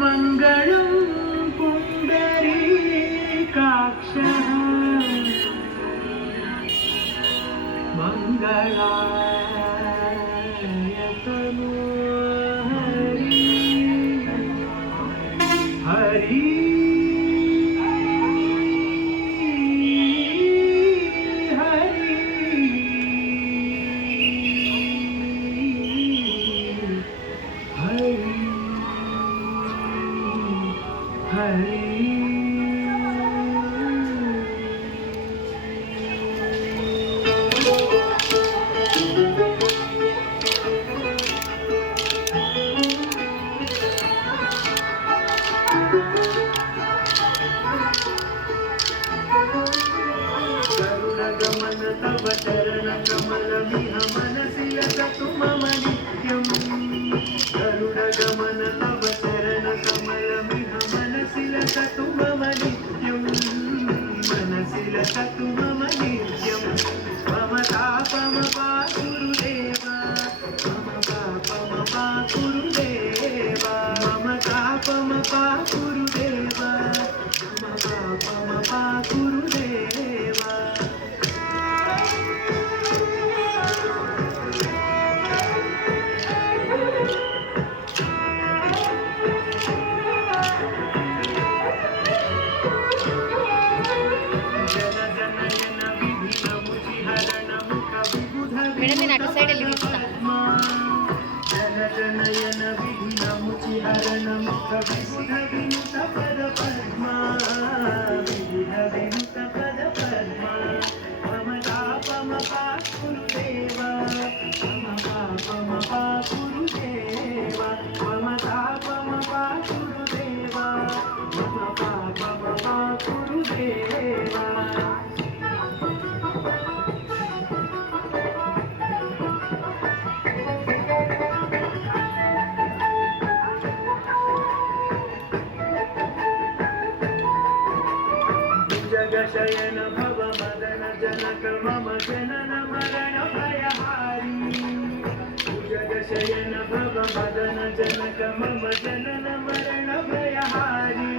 मङ्गलं पुण्डरीकाक्षः मङ्गलायतनो हरि हरि गमन तव चरण कमलमिह मनसि लसतु मम नित्यम् गरुडगमन तव चरण कमलमिह मनसि लसतु मम नित्यम् मनसि लसतु मम नित्यम् मम तापम गुरुदेव मम पापम गुरुदेव मम तापम गुरुदेव मम पापम गुरुदेव ಮೇಡಮ್ ನೀನು ಅటు ಸೈಡಲ್ಲಿ ನಿಲ್ಲಿಸ್ತಾ जनयन विघ्न मुचिहरण मुख विबुध विनुत पद पद्मा विबुध विनुत पद पद्मा मम तापम गुरुदेव मम पापम गुरुदेव मम तापम गुरुदेव मम पापम गुरुदेव जगशयन भव मदन जनक मम जनन मरण भयहारी जगशयन भव मदन जनक मम जनन मरण भयहारी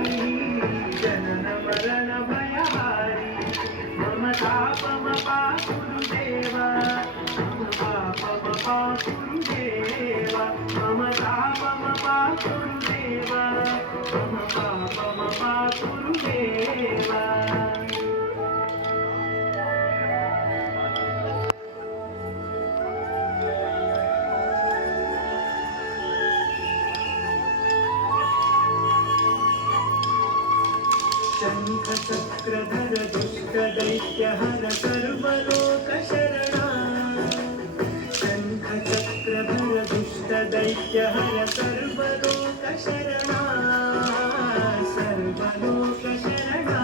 जनन मरण भयहारी मम तापम गुरुदेव मम पापम गुरुदेव मम तापम गुरुदेव मम पापम गुरुदेव शंख चक्रधर दुष्ट दैत्य हर सर्वलोकशरणा शंख चक्रधर दुष्ट दैत्य हर सर्वलोकशरणा सर्वलोकशरणा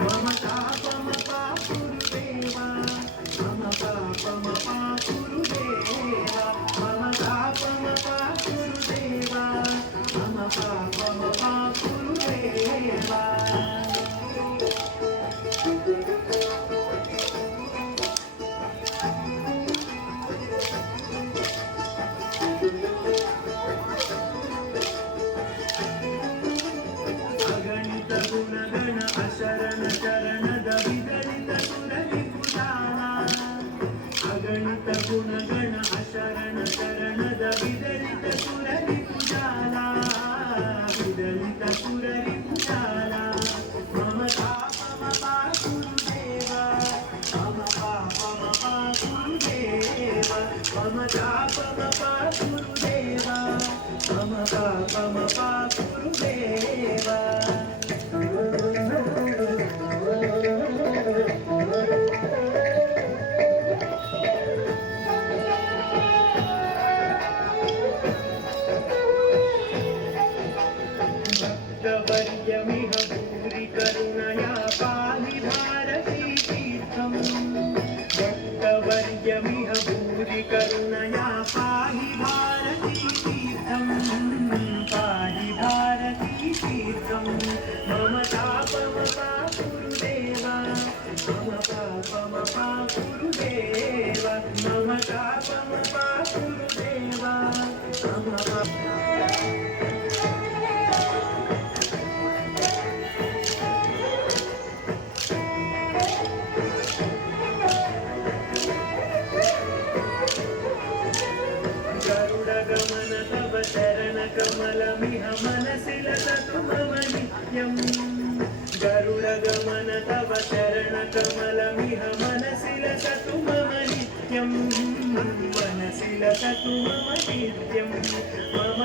मम तापम गुरुदेवा मम पापम गुरुदेवा मम तापम गुरुदेवा मम पापम गुरुदेवा गरुडगमन तव चरणकमलमिह मनसि लसतु मम नित्यम् गरुडगमन तव चरणकमलमिह मनसि लसतु मम नित्यम् मनसि लसतु मम नित्यम् मम